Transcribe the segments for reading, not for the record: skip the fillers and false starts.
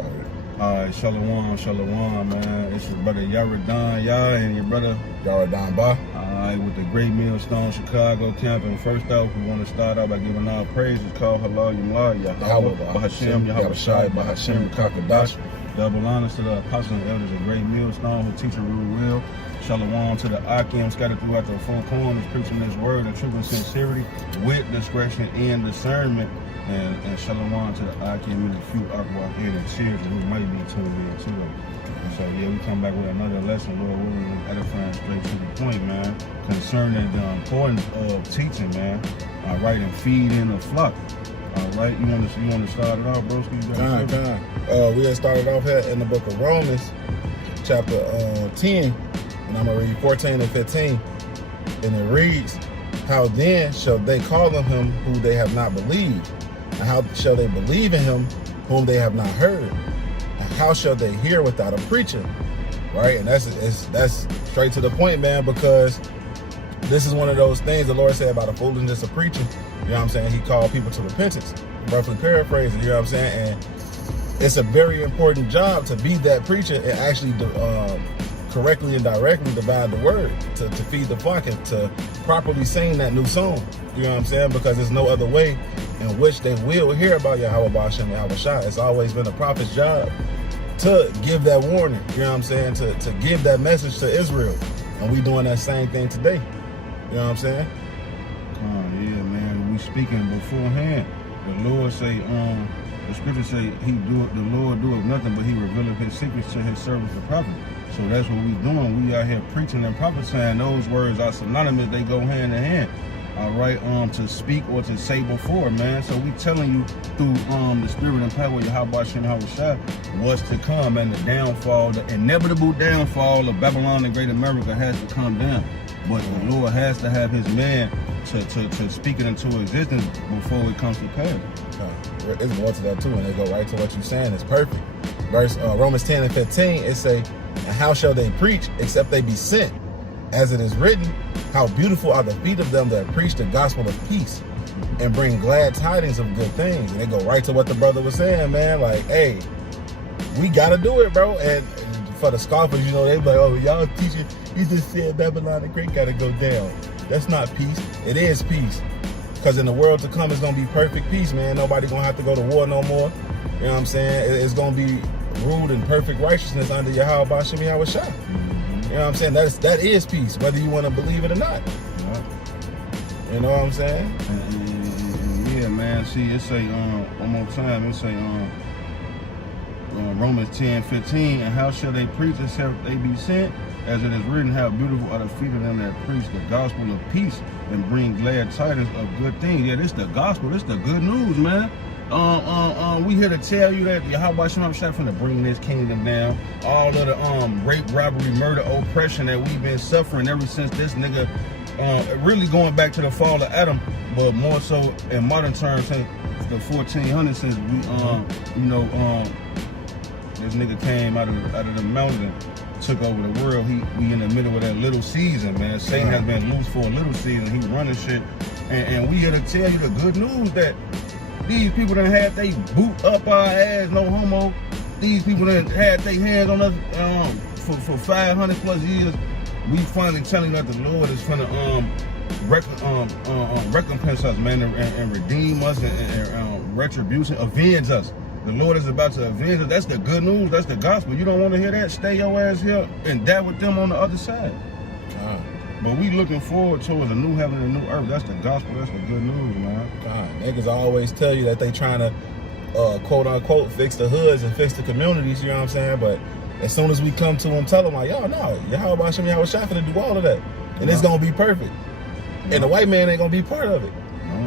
Alright, Shalom, Shalom, man. It's your brother Yaradon Yah and your brother Yaradon Ba. Alright, with the Great Millstone Chicago camping. First off, we want to start out by giving all praises. Call Halal Yamlah, Yahweh, Bahashem, Yahweh Shai, Bahashem, Kakadash. Double honors to the apostles and elders of Great Millstone who teach and rule well. Shalom to the Akim scattered throughout the four corners, preaching this word in truth and sincerity with discretion and discernment. And shalom to the Akim and the few Akbar and the children who might be tuned in to them. And so yeah, we come back with another lesson, Lord willing, edifying straight to the point, man, concerning the importance of teaching, man. All right, and feeding the flock. All right, you want to start it off, broski? We had started off here in the book of Romans, chapter 10, and I'm gonna read 14 and 15, and it reads, "How then shall they call on him who they have not believed? And how shall they believe in him whom they have not heard? And how shall they hear without a preacher?" Right, and that's straight to the point, man, because this is one of those things the Lord said about the foolishness of preaching. You know what I'm saying? He called people to repentance. Roughly paraphrasing, you know what I'm saying? And it's a very important job to be that preacher and actually correctly and directly divide the word, to feed the flock and to properly sing that new song. You know what I'm saying? Because there's no other way in which they will hear about Yahweh Bashem, Yahweh Shai. It's always been a prophet's job to give that warning, you know what I'm saying? To give that message to Israel. And we doing that same thing today. You know what I'm saying? Yeah, man. We speaking beforehand. The Lord say, the scripture say, the Lord doeth nothing but he revealeth his secrets to his servants the prophet. So that's what we doing. We out here preaching and prophesying. Those words are synonymous. They go hand in hand. All right, to speak or to say before, man. So we telling you through the spirit and power of Yahweh Shem Yahweh Shai what's to come, and the downfall, the inevitable downfall of Babylon and Great America has to come down. But the Lord has to have his man to speak it into existence before it comes to pass. It's more to that too, and they go right to what you're saying. It's perfect. Verse Romans 10 and 15, it say, "And how shall they preach except they be sent? As it is written, how beautiful are the feet of them that preach the gospel of peace and bring glad tidings of good things." And they go right to what the brother was saying, man. Like, hey, we got to do it, bro. And for the scoffers, you know, they be like, "Oh, y'all teaching, you just said Babylon the Great got to go down." That's not peace. It is peace. Because in the world to come, it's going to be perfect peace, man. Nobody going to have to go to war no more. You know what I'm saying? It's going to be ruled in perfect righteousness under Yahweh Bashem Yahweh Shai. You know what I'm saying? That is peace, whether you want to believe it or not. Yeah. You know what I'm saying? Yeah, man. See, it say, one more time, it say, Romans 10:15, "And how shall they preach except they be sent? As it is written, how beautiful are the feet of them that preach the gospel of peace and bring glad tidings of good things." Yeah, this the gospel. This the good news, man. We here to tell you that Yahweh Shem Shai finna bring this kingdom down. All of the rape, robbery, murder, oppression that we've been suffering ever since this nigga, really going back to the fall of Adam, but more so in modern terms since the 1400s, since we, this nigga came out of the mountain and took over the world. We in the middle of that little season, man. Satan has been loose for a little season. He running shit, and we here to tell you the good news that these people done had they boot up our ass, no homo. These people done had their hands on us for 500 plus years. We finally telling that the Lord is finna recompense us, man, and redeem us and retribution, avenge us. The Lord is about to avenge us. That's the good news. That's the gospel. You don't want to hear that? Stay your ass here and die with them on the other side. But we looking forward towards a new heaven and a new earth. That's the gospel. That's the good news, man. Niggas always tell you that they trying to, quote unquote, fix the hoods and fix the communities. You know what I'm saying? But as soon as we come to them, tell them like, "Yo, no, Yahweh Bashem Yahweh Shai finna do all of that, and it's gonna be perfect." And the white man ain't gonna be part of it.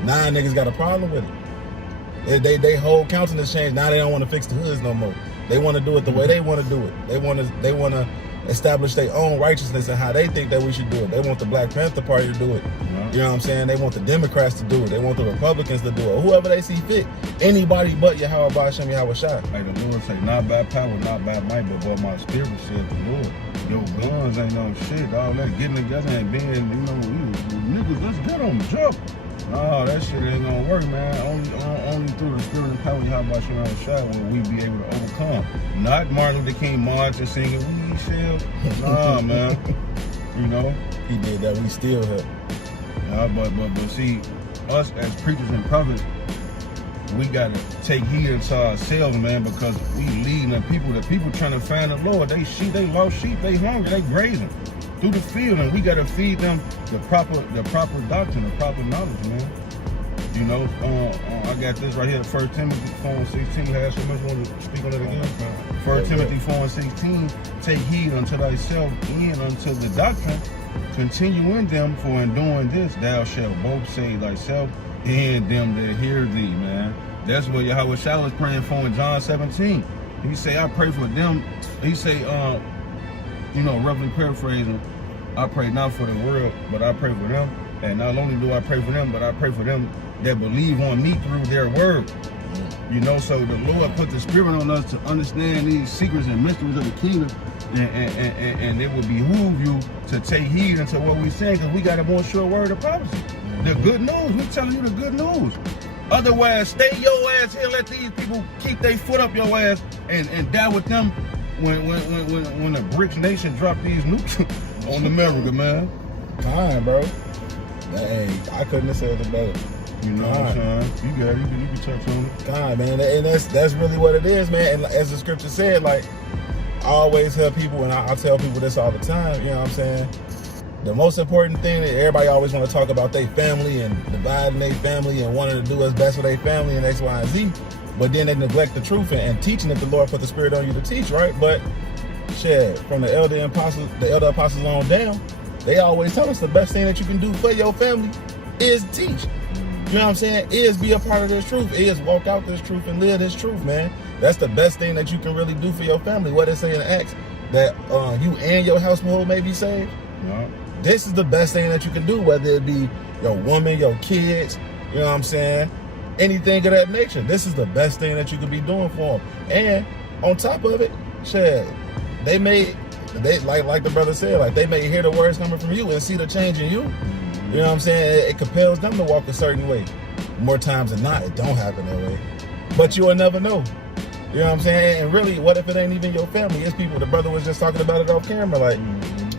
Nah, niggas got a problem with it. They whole countenance changed. Now they don't want to fix the hoods no more. They want to do it the way they want to do it. They want to establish their own righteousness and how they think that we should do it. They want the Black Panther Party to do it. You know what I'm saying? They want the Democrats to do it. They want the Republicans to do it. Whoever they see fit. Anybody but Yahweh Bashem Yahweh Shai. Like the Lord say, not by power, not by might, but by my spirit, said the Lord. Your guns ain't no shit. All that getting together and being, niggas, let's get them, jump. No, that shit ain't gonna work, man. Only through the spirit and power of Yahweh Shem Shai will we be able to overcome. Not Martin Luther King march and singing, we shall. Nah, man. You know? He did that, we still have. But see, us as preachers and prophets, we gotta take heed into ourselves, man, because we leading the people trying to find the Lord. They lost sheep, they hungry, they grazing through the field, and we gotta feed them the proper doctrine, the proper knowledge, man. You know, I got this right here, 1 Timothy 4:16. I have so much want to speak on it again. 1 Timothy 4:16. Take heed unto thyself and unto the doctrine. Continue in them, for in doing this thou shalt both save thyself and them that hear thee, man. That's what Yahweh Shai was praying for in John 17. He say, I pray for them. He say, you know, roughly paraphrasing, I pray not for the world, but I pray for them. And not only do I pray for them, but I pray for them that believe on me through their word. You know, so the Lord put the spirit on us to understand these secrets and mysteries of the kingdom, and it would behoove you to take heed into what we're saying, because we got a more sure word of prophecy. The good news, we're telling you the good news. Otherwise, stay your ass here, let these people keep their foot up your ass and die with them when the BRICS nation drop these nukes on America, man. Fine, bro. Hey, I couldn't have said it better. You know what I'm saying? You got it. You can touch on it. God, man, and that's really what it is, man. And as the scripture said, like, I always tell people, and I tell people this all the time, you know what I'm saying? The most important thing that everybody always want to talk about their family and dividing their family and wanting to do what's best for their family and X, Y, and Z, but then they neglect the truth and teaching that the Lord put the spirit on you to teach, right? But shit, from the elder apostles on down, they always tell us the best thing that you can do for your family is teach. You know what I'm saying? Is be a part of this truth. Is walk out this truth and live this truth, man. That's the best thing that you can really do for your family. What they say in Acts, that you and your household may be saved. Yeah. This is the best thing that you can do, whether it be your woman, your kids, you know what I'm saying? Anything of that nature. This is the best thing that you could be doing for them. And on top of it, shit, they like the brother said, like they may hear the words coming from you and see the change in you. You know what I'm saying? It compels them to walk a certain way. More times than not, it don't happen that way. But you will never know. You know what I'm saying? And really, what if it ain't even your family? It's people, the brother was just talking about it off camera, like,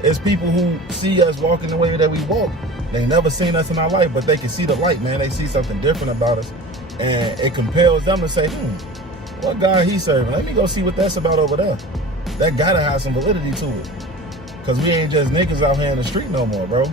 it's people who see us walking the way that we walk. They never seen us in our life, but they can see the light, man. They see something different about us. And it compels them to say, what God he serving? Let me go see what that's about over there. That gotta have some validity to it. Because we ain't just niggas out here in the street no more, bro.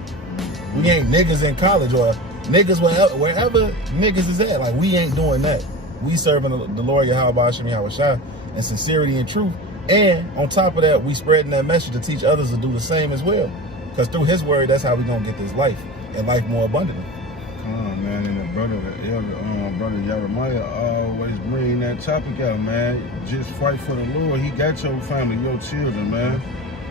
We ain't niggas in college or niggas wherever niggas is at. Like, we ain't doing that. We serving the Lord Yahweh Shem Shai in sincerity and truth. And on top of that, we spreading that message to teach others to do the same as well. Because through his word, that's how we gonna get this life and life more abundantly. Come on, man. And the elder brother Jeremiah always bring that topic out, man. Just fight for the Lord. He got your family, your children, man.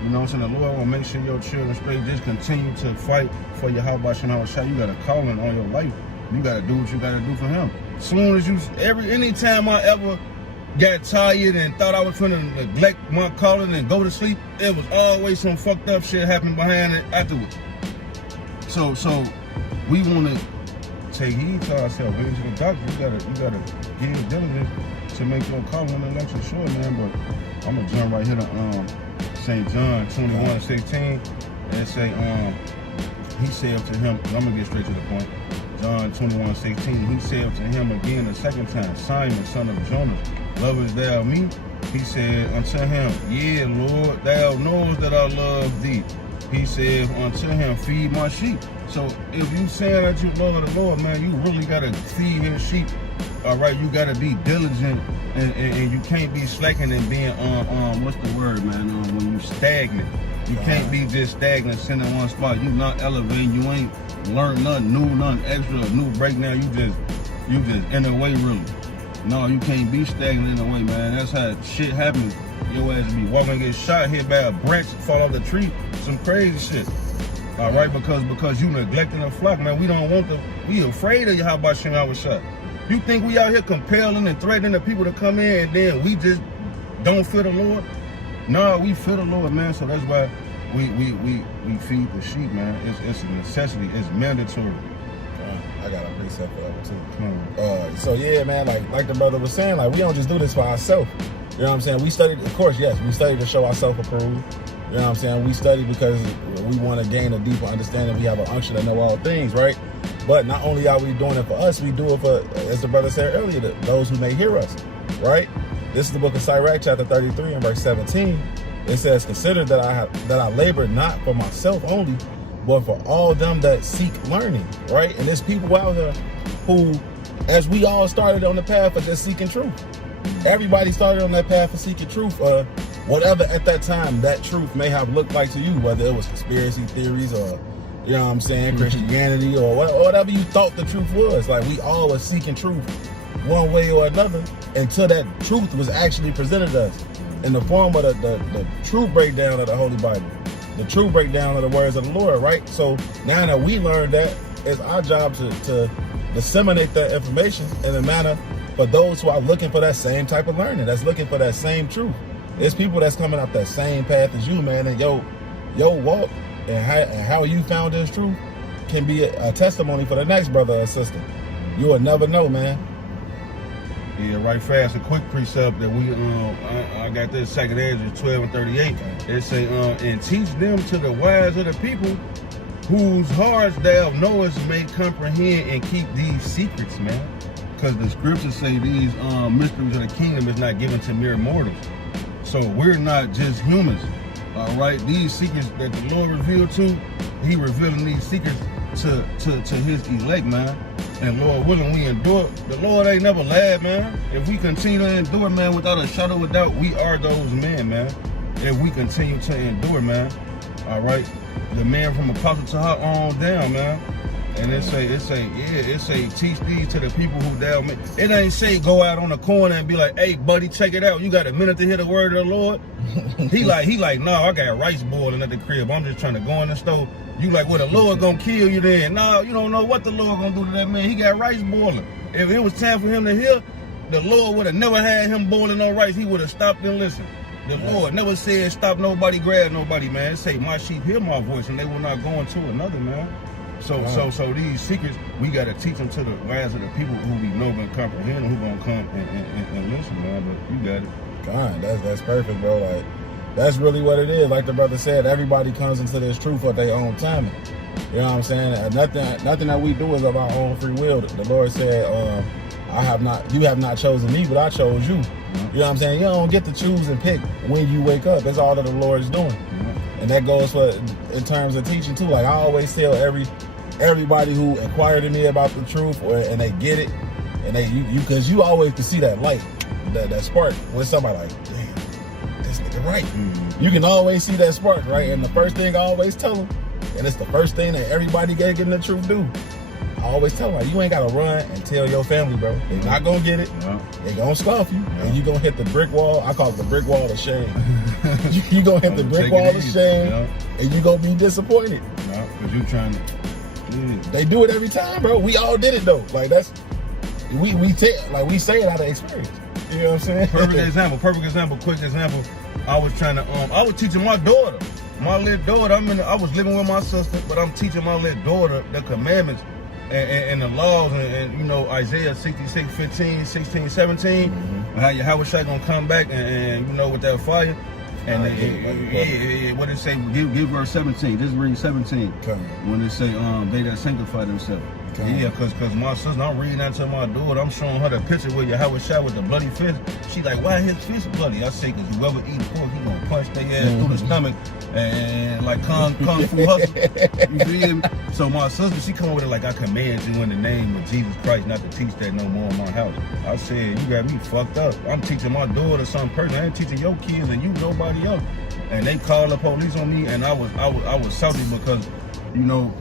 You know what I'm saying? The Lord will make sure your children straight. Just continue to fight for your Yahweh Shem Shai. You got a calling on your life. You got to do what you got to do for him. Soon as you, anytime I ever got tired and thought I was trying to neglect my calling and go to sleep, it was always some fucked up shit happening behind it afterwards. So we want to take heed to ourselves. Into the doctor, you gotta give diligence to make your calling and election sure, man. But I'm gonna jump right here to St. John 21:16, and it say, he said to him, I'm gonna get straight to the point. John 21:16, he said to him again the second time, Simon, son of Jonas, lovest thou me? He said unto him, yeah, Lord, thou knowest that I love thee. He said unto him, feed my sheep. So if you saying that you love the Lord, man, you really gotta feed his sheep. All right, you gotta be diligent, and you can't be slacking and being what's the word, man? When you stagnant, you can't be just stagnant, sitting in one spot. You not elevating. You ain't learned nothing new, nothing extra, new breakdown. You just in the way, really. No, you can't be stagnant in the way, man. That's how shit happens. Your ass be walking and get shot, hit by a branch, fall off the tree, some crazy shit. All right, because you neglecting the flock, man. We afraid of Yahweh Shem Shai. You think we out here compelling and threatening the people to come in and then we just don't fear the Lord? No, we fear the Lord, man. So that's why we feed the sheep, man. It's a necessity. It's mandatory. I got a precept for that one too. So yeah, man, like the brother was saying, like we don't just do this for ourselves. You know what I'm saying? We study, of course, yes, we study to show ourselves approved. You know what I'm saying? We study because we want to gain a deeper understanding. We have an unction to know all things, right? But not only are we doing it for us, we do it for, as the brother said earlier, those who may hear us, right? This is the book of Sirach, chapter 33 and verse 17. It says, consider that I labor not for myself only, but for all them that seek learning, right? And there's people out here who, as we all started on the path of just seeking truth. Everybody started on that path of seeking truth, whatever at that time that truth may have looked like to you, whether it was conspiracy theories or, you know what I'm saying, Christianity or whatever you thought the truth was. Like, we all were seeking truth one way or another until that truth was actually presented to us in the form of the true breakdown of the Holy Bible, the true breakdown of the words of the Lord, right? So now that we learned that, it's our job to disseminate that information in a manner for those who are looking for that same type of learning, that's looking for that same truth. There's people that's coming up that same path as you, man, and your walk and how you found this truth can be a testimony for the next brother or sister. You will never know, man. Yeah, right fast. A quick precept that we I got this 2nd Ezra 12 and 38. It say, and teach them to the wise of the people, whose hearts thou knowest may comprehend and keep these secrets, man. Because the scriptures say these mysteries of the kingdom is not given to mere mortals. So we're not just humans, all right? These secrets that the Lord revealed to, he revealing these secrets to his elect, man. And Lord willing, we endure. The Lord ain't never lied, man. If we continue to endure, man, without a shadow of doubt, we are those men, man. If we continue to endure, man, all right? The man from Apostle Tahar on down, man. And it say, teach these to the people who thou make. It ain't say go out on the corner and be like, hey, buddy, check it out. You got a minute to hear the word of the Lord? He like, no, I got rice boiling at the crib. I'm just trying to go in the stove. You like, well, the Lord gonna kill you then. No, you don't know what the Lord gonna do to that man. He got rice boiling. If it was time for him to hear, the Lord would have never had him boiling no rice. He would have stopped and listened. The Lord never said stop nobody, grab nobody, man. It say my sheep hear my voice and they will not go into another, man. So these secrets, we got to teach them to the wise of the people who we know can comprehend and who gonna come and listen, man. But you got it. God, that's perfect, bro. Like, that's really what it is. Like the brother said, everybody comes into this truth at their own timing. You know what I'm saying? And nothing that we do is of our own free will. The Lord said, you have not chosen me, but I chose you. You know what I'm saying? You don't get to choose and pick when you wake up. That's all that the Lord is doing. And that goes for in terms of teaching too. Like I always tell everybody who inquired to me about the truth, and they get it, and because you always can see that light, that spark when somebody like, damn, this nigga right. You can always see that spark, right? And the first thing I always tell them, and it's the first thing that everybody getting the truth do, I always tell them, like, you ain't gotta run and tell your family, bro. They're not gonna get it. They gonna scoff you, and you gonna hit the brick wall. I call it the brick wall of shame. You gonna hit the brick wall of shame, and you gonna be disappointed. Because you trying to. They do it every time, bro. We all did it though. Like that's we say it out of experience. You know what I'm saying? Perfect example, quick example. I was trying to I was teaching my daughter, my little daughter. I was living with my sister, but I'm teaching my little daughter the commandments and the laws and you know Isaiah 66, 15, 16, 17. How Yahweh Shai gonna come back and you know with that fire. And what it say? Give verse 17. Just read 17. When it say they that sanctify themselves. Yeah, cause my sister, I'm reading that to my daughter. I'm showing her the picture where Yahweh Shai with the bloody fist. She like, why his fist bloody? I say, cause whoever eat pork, he gonna punch their ass through the stomach and like kung fu hustle. You feel me? So my sister, she come with it like, I command you in the name of Jesus Christ not to teach that no more in my house. I said, you got me fucked up. I'm teaching my daughter some person. I ain't teaching your kids and you nobody else. And they called the police on me, and I was salty because, you know,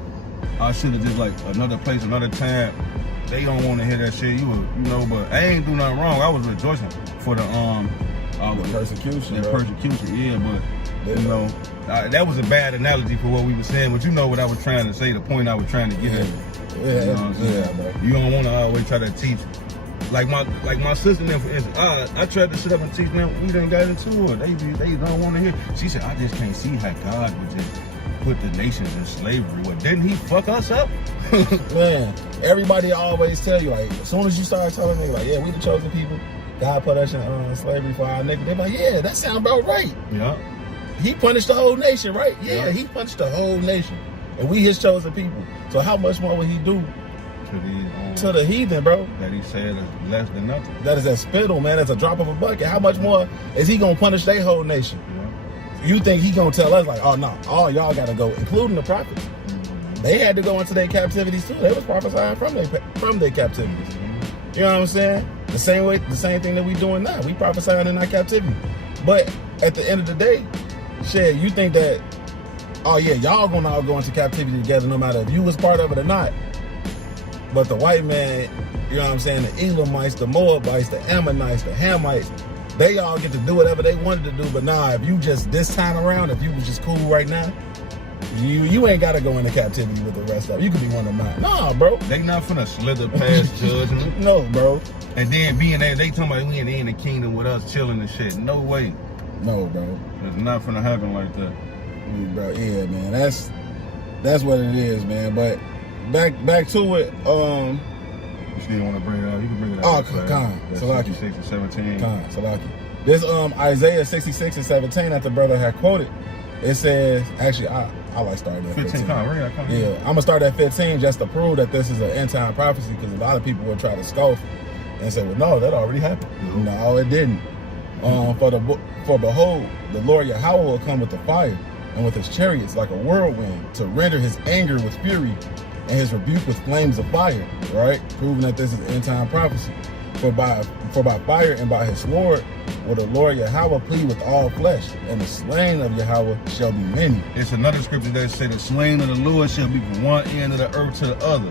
I should have just like another place, another time. They don't want to hear that shit, you know. But I ain't do nothing wrong. I was rejoicing for the persecution. The persecution, yeah. But you know, that was a bad analogy for what we were saying. But you know what I was trying to say. The point I was trying to get at. Yeah, you know what I'm saying? You don't want to always try to teach. Like my sister, for instance, I tried to sit up and teach them. We done got into it. They don't want to hear. She said, I just can't see how God would just put the nations in slavery. Well, didn't he fuck us up? Man, everybody always tell you, like, as soon as you start telling me, like, yeah, we the chosen people, God put us in slavery for our nigga, they're like, yeah, that sound about right. Yeah. He punished the whole nation, right? Yeah. He punished the whole nation. And we his chosen people. So how much more would he do to the heathen, bro? That he said is less than nothing. That is a spittle, man. That's a drop of a bucket. How much more is he gonna punish their whole nation? Yeah. You think he gonna tell us, like, oh no, all y'all gotta go, including the prophets. They had to go into their captivities too. They was prophesying from their captivities. You know what I'm saying? The same thing that we doing now. We prophesying in our captivity. But at the end of the day, shit, you think that, oh yeah, y'all gonna all go into captivity together no matter if you was part of it or not. But the white man, you know what I'm saying, the Elamites, the Moabites, the Ammonites, the Hamites, they all get to do whatever they wanted to do. But nah, if you just this time around, if you was just cool right now, you ain't gotta go into captivity with the rest of it. You could be one of mine. Nah, bro. They not finna slither past judgment. No, bro. And then being there, they talking about we in the kingdom with us chilling and shit. No way. No, bro. It's not finna happen like that. Bro, yeah, man. That's what it is, man. But back to it. You still want to bring it out? You can bring it out. Oh, Khan. Salaki. 66 and 17. Khan. Salaki. This Isaiah 66 and 17 that the brother had quoted. It says, actually, I like starting at 15. Yeah, I'm gonna start at 15 just to prove that this is an end time prophecy, because a lot of people will try to scoff and say, well, no, that already happened. Mm-hmm. No, it didn't. For behold, the Lord Yahweh will come with the fire and with his chariots like a whirlwind, to render his anger with fury and his rebuke with flames of fire. Right, proving that this is end time prophecy. For by fire and by his sword will the Lord Yahweh plead with all flesh, and the slain of Yahweh shall be many. It's another scripture that say the slain of the Lord shall be from one end of the earth to the other.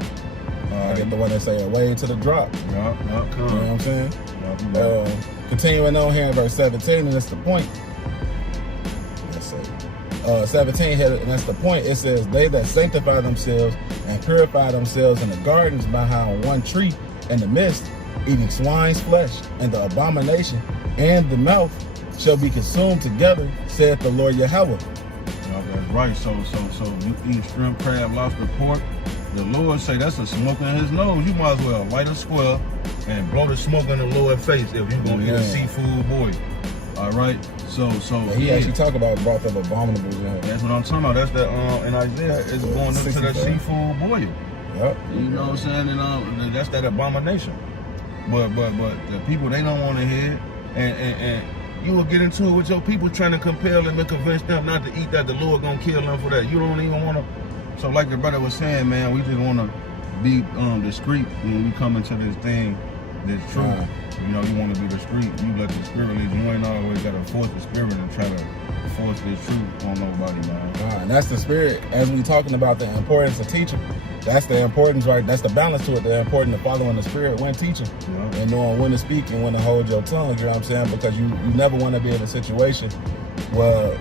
I get the one that say away to the drop. Yeah, you know what I'm saying? Yeah, continuing on here in verse 17, and that's the point. Let's say 17 here, and that's the point. It says, they that sanctify themselves and purify themselves in the gardens behind one tree in the midst, eating swine's flesh, and the abomination and the mouth shall be consumed together, saith the Lord Yahweh. That's right. So you eat shrimp, crab, lobster, pork. The Lord say that's a smoke in his nose. You might as well light a square and blow the smoke in the Lord's face if you're gonna eat a seafood boy. All right. So he actually talk about brought up abominables. Yeah. That's what I'm talking about. That's that in Isaiah is going into that seafood boil. Yep. You know what I'm saying? And that's that abomination. But the people, they don't want to hear it. And you will get into it with your people trying to compel them and convince them not to eat that. The Lord gonna kill them for that. You don't even want to. So like the brother was saying, man, we just want to be discreet when we come into this thing that's true. You know, you want to be discreet. You let the spirit lead. You ain't always got to force the spirit and try to force this truth on nobody, man. And that's the spirit. As we talking about the importance of teaching, that's the importance, right? That's the balance to it. The importance of following the spirit when teaching, and knowing when to speak and when to hold your tongue. You know what I'm saying? Because you never want to be in a situation where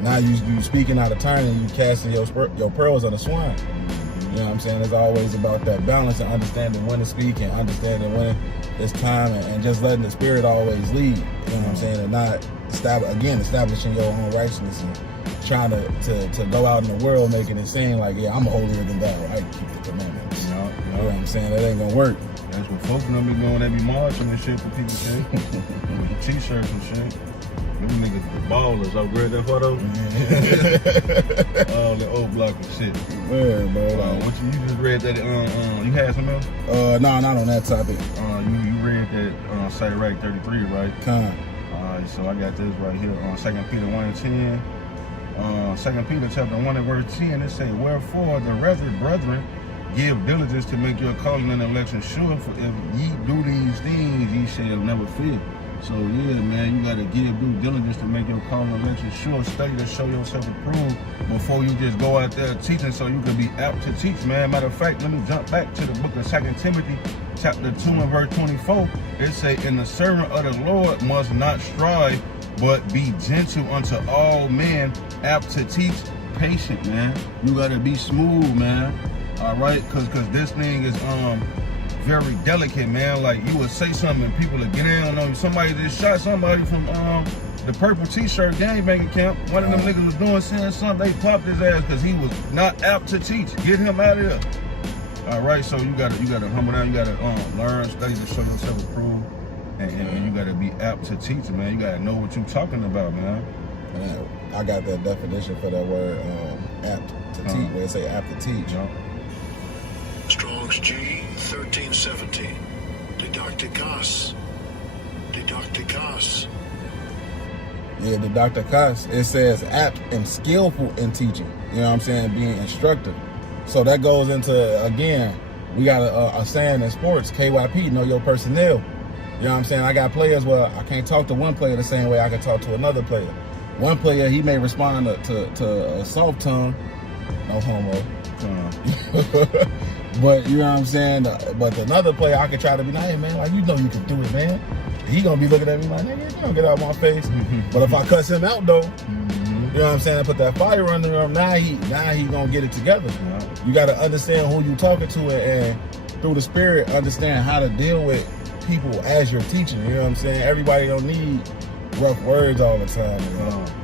now you speaking out of turn and you casting your pearls on the swine. You know what I'm saying? It's always about that balance and understanding when to speak and understanding when it's time, and just letting the spirit always lead. You know what I'm saying? And not establishing your own righteousness and trying to go out in the world making it seem like, yeah, I'm holier than thou. I keep the commandments. You know what I'm saying? That ain't gonna work. That's what folks gonna be doing. They be marching and shit for people shit. With t-shirts and shit. Them niggas the ballers. I read that photo. All the old block and shit. Yeah, bro. What you just read that? You had something else? No, not on that topic. You read that Sirach 33, right? Con. Alright, so I got this right here on 2 Peter 1 and 10. 2 Peter chapter 1 and verse 10, it say, wherefore the reverend brethren, give diligence to make your calling and election sure, for if ye do these things, ye shall never fear. So yeah, man, you gotta give due diligence to make your calling and election sure. Study to show yourself approved before you just go out there teaching, so you can be apt to teach, man. Matter of fact, let me jump back to the book of 2 Timothy chapter 2 and verse 24. It say, and the servant of the Lord must not strive, but be gentle unto all men, apt to teach, patient, man. You gotta be smooth, man. All right, cause this thing is very delicate, man. Like, you would say something and people would get in on you. Somebody just shot somebody from the purple t-shirt gangbanging camp. One of them niggas was doing saying something. They popped his ass because he was not apt to teach. Get him out of there. All right, so you gotta humble down. You gotta learn, study to show yourself approved, and you gotta be apt to teach, man. You gotta know what you're talking about, man. I got that definition for that word, apt to teach. Where they say apt to teach. Strong's G 1317. Didacticas. Didacticas. Yeah, the Dr. Kass, it says apt and skillful in teaching. You know what I'm saying? Being instructive. So that goes into, again, we got a saying in sports, KYP, know your personnel. You know what I'm saying? I got players where I can't talk to one player the same way I can talk to another player. One player, he may respond to a soft tongue, no homo. But you know what I'm saying? But another player, I could try to be like, hey man, like, you know you can do it, man. He gonna be looking at me like, nigga, you don't get out of my face. But if I cuss him out though, you know what I'm saying, I put that fire under him, now he gonna get it together. You gotta understand who you talking to and through the spirit, understand how to deal with people as you're teaching. You know what I'm saying? Everybody don't need rough words all the time.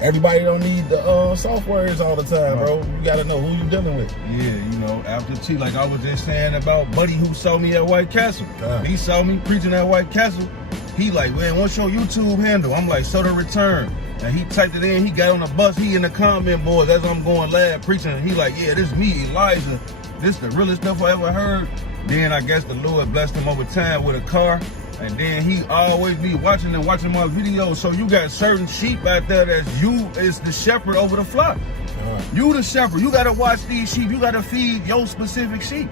Everybody don't need the soft words all the time, bro. You gotta know who you dealing with. Yeah, you know, after tea, like I was just saying about Buddy who saw me at White Castle. He saw me preaching at White Castle. He like, man, what's your YouTube handle? I'm like, Soda Return. And he typed it in, he got on the bus, he in the comment boards as I'm going live preaching. He like, yeah, this me, Elijah. This the realest stuff I ever heard. Then I guess the Lord blessed him over time with a car. And then he always be watching my videos. So you got certain sheep out there that's you is the shepherd over the flock. You the shepherd. You gotta watch these sheep. You gotta feed your specific sheep.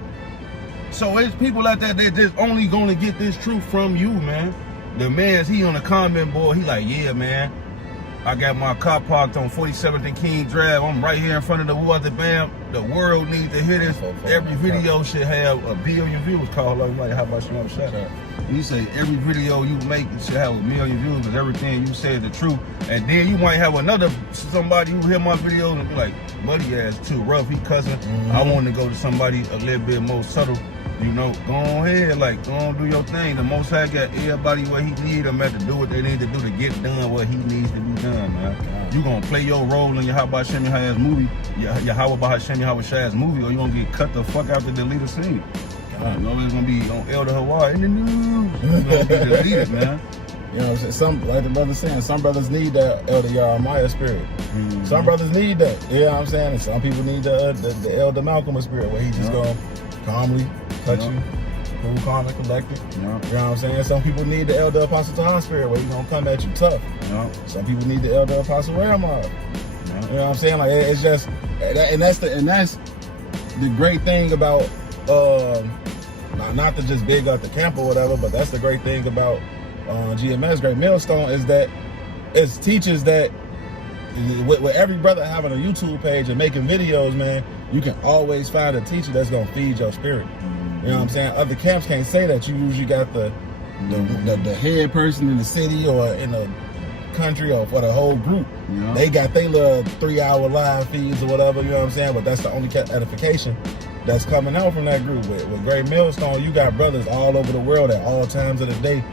So it's people out there that just only gonna get this truth from you, man. The man's he on the comment board, he like, yeah, man. I got my car parked on 47th and King Drive. I'm right here in front of the water, bam. The world needs to hear this. Every video should have a billion views. Call up like, how about you want to shout out? He say every video you make should have a million views because everything you say is the truth. And then you might have another somebody who hear my videos and be like, buddy ass too rough, he cussing. I want to go to somebody a little bit more subtle. You know, go ahead, like, go on, do your thing. The Most High got everybody where he need them at to do what they need to do to get done what he needs to be done, man. You gonna play your role in your How About Shem Yahweh's movie, your How About Shem Yahweh Shai's movie, or you gonna get cut the fuck out to delete a scene. You know, it's gonna be on Elder Hawaii in the news. It's gonna be deleted, man. You know what I'm saying? Some, like the brother's saying, some brothers need that Elder Yarmaya spirit. Some brothers need that. You know what I'm saying? And some people need the Elder Malcolm spirit where he just gonna calmly touch you, cool, calm, and collected. You know what I'm saying? Some people need the Elder Apostle Tom spirit where he's gonna come at you tough. Some people need the Elder Apostle Ramar. You know what I'm saying? Like, it's just, and that's the great thing about not to just big up the camp or whatever, but that's the great thing about GMS Great Millstone is that it's teachers that with every brother having a YouTube page and making videos, man, you can always find a teacher that's gonna feed your spirit. You know what I'm saying? Other camps can't say that. You usually got the head person in the city or in the country or for the whole group. They got their little 3-hour live feeds or whatever, you know what I'm saying? But that's the only edification that's coming out from that group. With Great Millstone, you got brothers all over the world at all times of the day,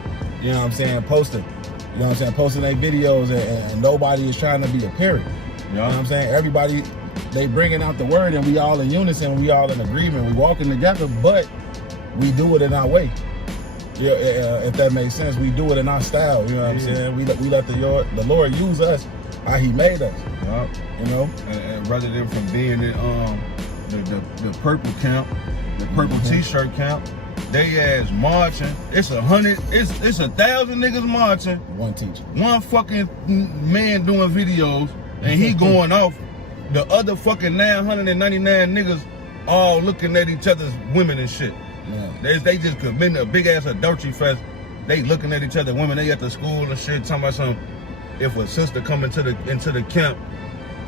you know what I'm saying, posting. You know what I'm saying? Posting their videos and nobody is trying to be a parent. You know what I'm saying? Everybody, they bringing out the word and we all in unison, we all in agreement, we walking together, but we do it in our way. Yeah, if that makes sense, we do it in our style. You know what I'm saying? We let the Lord use us how He made us. You know, and rather than from being in the purple camp, the purple T-shirt camp, they ass marching. It's 1,000 niggas marching. One teacher, one fucking man doing videos, and he going off. The other fucking 999 niggas all looking at each other's women and shit. They just committing a big ass adultery fest. They looking at each other, women. They at the school and shit, talking about some. If a sister come into the camp,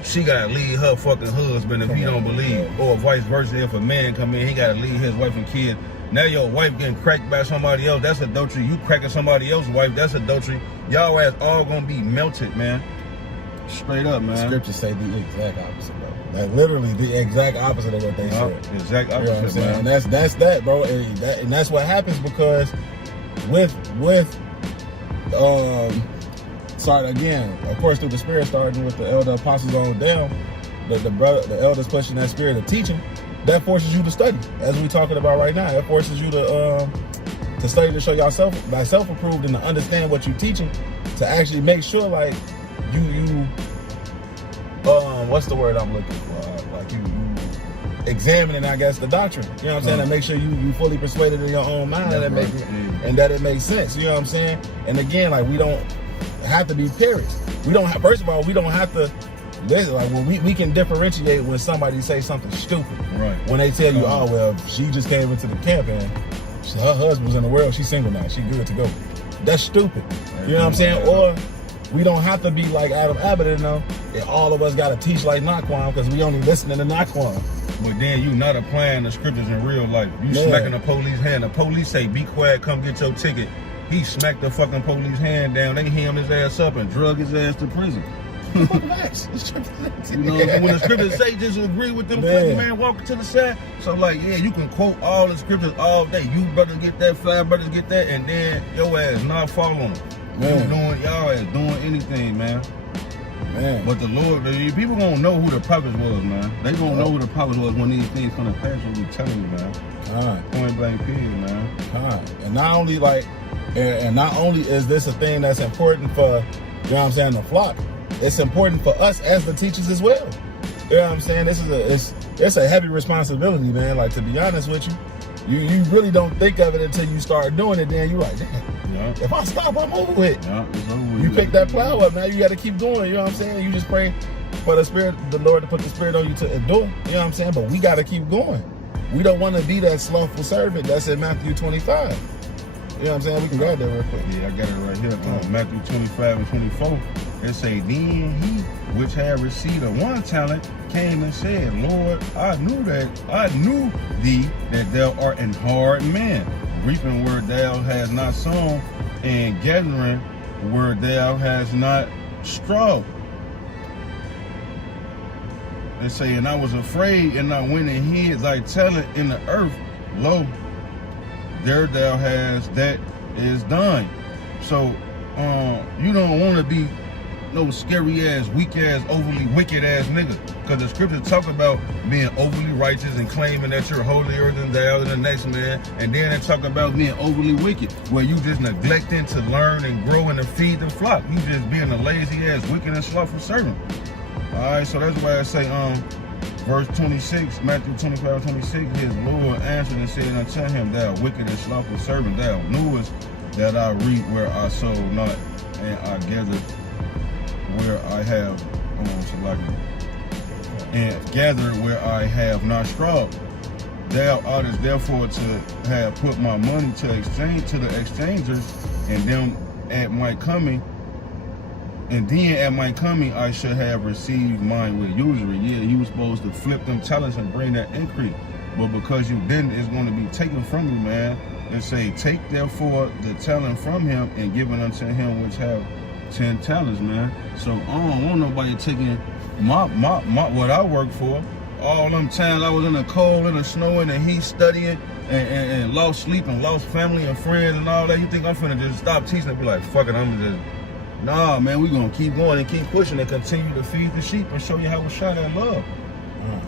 she gotta leave her fucking husband if he don't believe, or vice versa. If a man come in, he gotta leave his wife and kid. Now your wife getting cracked by somebody else, that's adultery. You cracking somebody else's wife, that's adultery. Y'all ass all gonna be melted, man. Straight up, man. Scriptures say the exact opposite, bro. Like literally the exact opposite of what they said. The exact opposite, you know what I'm saying? man. And that's that, bro. And that's what happens because with started again, of course, through the Spirit, starting with the elder apostles on down, the elders pushing that spirit of teaching, that forces you to study, as we talking about right now. That forces you to study to show thyself approved and to understand what you're teaching, to actually make sure, like, you what's the word I'm looking for? Like you examining, I guess, the doctrine. You know what I'm saying? And make sure you fully persuaded in your own mind and that it makes sense. You know what I'm saying? And again, like, we don't have to be parents. We don't have, first of all, we don't have to listen. Like, when we can differentiate when somebody say something stupid. Right. When they tell you, oh well, she just came into the camp and her husband's in the world, she's single now, she good to go. That's stupid. You know what I'm saying? Or we don't have to be like Adam Abbott, you know, and all of us got to teach like Naquan because we only listening to Naquan. But then you not applying the scriptures in real life. You smacking the police hand. The police say, be quiet, come get your ticket. He smacked the fucking police hand down. They hemmed his ass up and drug his ass to prison. You know, when the scriptures say just agree with them, man, walking to the side. So like, yeah, you can quote all the scriptures all day. You brothers get that, five brothers get that, and then your ass not following them. Y'all ass doing anything, man. But the Lord, people gonna know who the prophets was, man. They gonna know who the prophets was when these things gonna pass. What we telling you, man. Point blank period, man. And not only like, and not only is this a thing that's important for, you know what I'm saying, the flock, it's important for us as the teachers as well. You know what I'm saying? This is it's a heavy responsibility, man. Like, to be honest with you, you really don't think of it until you start doing it. Then you're like, damn. If I stop, I'm over with. It's over with. You pick that plow up, now you got to keep going. You know what I'm saying? You just pray for the Lord to put the Spirit on you to endure. You know what I'm saying? But we got to keep going. We don't want to be that slothful servant that's in Matthew 25. You know what I'm saying? We can grab that real quick. Yeah, I got it right here. Matthew 25 and 24. It say, then he which had received 1 talent came and said, Lord, I knew thee that thou art an hard man, reaping where thou hast not sown, and gathering where thou hast not strawed. They say, and I was afraid, and I went and hid thy talent in the earth. Lo, there thou hast that is thine. So you don't want to be no scary ass, weak ass, overly wicked ass nigga. Because the scriptures talk about being overly righteous and claiming that you're holier than thou than the next man. And then they talk about being overly wicked, where you just neglecting to learn and grow and to feed the flock. You just being a lazy ass, wicked and slothful servant. Alright, so that's why I say verse 26, Matthew 25, 26, his Lord answered and said unto him, thou wicked and slothful servant, thou knewest that I reap where I sow not, and I gather where I have and gather where I have not strawed. Thou oughtest therefore to have put my money to exchange to the exchangers, and then at my coming I should have received mine with usury. Yeah, you were supposed to flip them talents and bring that increase, but because you didn't, it's going to be taken from you, man. And say, take therefore the talent from him and give it unto him which have 10 talents, man. So I don't want nobody taking my what I work for. All them times I was in the cold and the snow and the heat studying and lost sleep and lost family and friends and all that. You think I'm finna just stop teaching and be like, fuck it, I'm just... Nah, man, we gonna keep going and keep pushing and continue to feed the sheep and show you how we shot at love.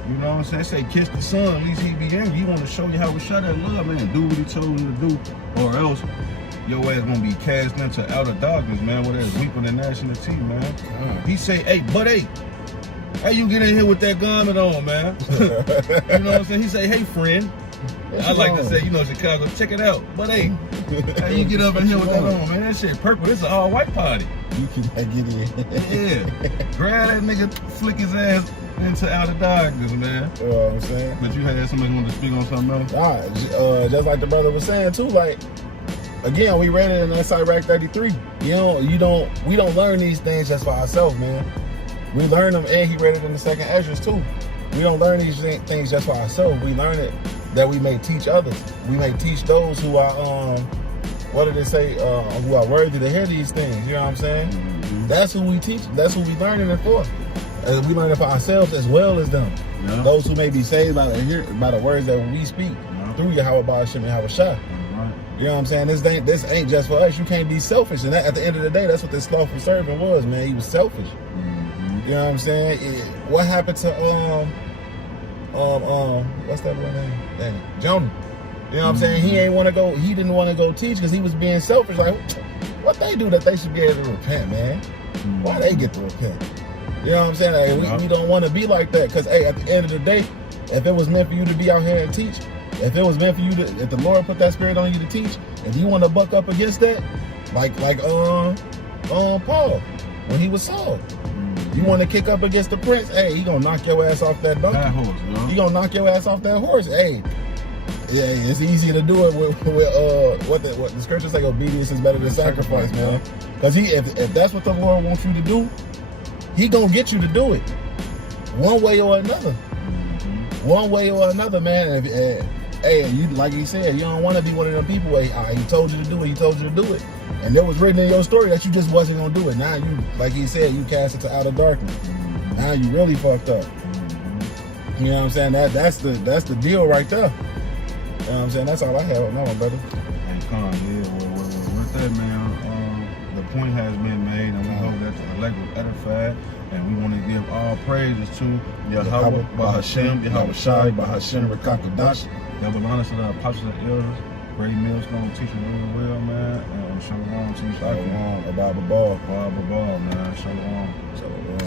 You know what I'm saying? Say, kiss the son, at least he be angry. He want to show you how we shot at love, man. Do what he told him to do, or else your ass gonna be cast into outer darkness, man, where there's weeping and gnashing of teeth, man. He say, hey, how you get in here with that garment on, man? You know what I'm saying? He say, hey, friend. I like to say, you know, Chicago, check it out. But hey, how you get up in here with that on, man? That shit purple. This is an all-white party. You cannot get in. Yeah. Grab that nigga, flick his ass into outer darkness, man. You know what I'm saying? But you had somebody want to speak on something else? Just like the brother was saying too, like, again, we read it in Sirach 33. We don't learn these things just for ourselves, man. We learn them, and he read it in the second Esdras too. We don't learn these things just for ourselves. We learn it that we may teach others. We may teach those who are, what did they say, who are worthy to hear these things. You know what I'm saying? Mm-hmm. That's who we teach. That's who we learning it for. And we learn it for ourselves as well as them. Yeah. Those who may be saved by the words that we speak through Yahweh Ba'ashim and Yahweh Shah. You know what I'm saying? This ain't just for us. You can't be selfish. And that, at the end of the day, that's what this slothful servant was, man. He was selfish. You know what I'm saying? What happened to what's that boy name? Dang, Jonah. You know what I'm saying? He didn't want to go teach because he was being selfish. Like, what they do that they should be able to repent, man? Why they get to repent? You know what I'm saying? Like, we don't want to be like that because, hey, at the end of the day, if it was meant for you to be out here and teach, if it was meant for you to, if the Lord put that spirit on you to teach, if you want to buck up against that, like Paul, when he was Saul, you want to kick up against the prince, hey, he gonna knock your ass off that donkey. That horse, you know? He gonna knock your ass off that horse. Hey, yeah, it's easy to do it with what the scriptures say, obedience is better than sacrifice, man. Because if that's what the Lord wants you to do, he gonna get you to do it, one way or another. One way or another, man. Hey, you, like he said, you don't want to be one of them people where he told you to do it, he told you to do it. And it was written in your story that you just wasn't going to do it. Now you, like he said, you cast it to outer darkness. Now you really fucked up. You know what I'm saying? That's the deal right there. You know what I'm saying? That's all I have on, brother. Hey, Con, yeah, well, with that, man, the point has been made, and we hope that the elect was edified. And we want to give all praises to Yahweh, Bahashem, Yahweh Shai, Bahashem, Rakakadash. That belongs to the apostles and elders. Great millstone teaching really well, man. Shalom to you. Shalom. Abba Ball. Abba Ball, man. Shalom. Shalom.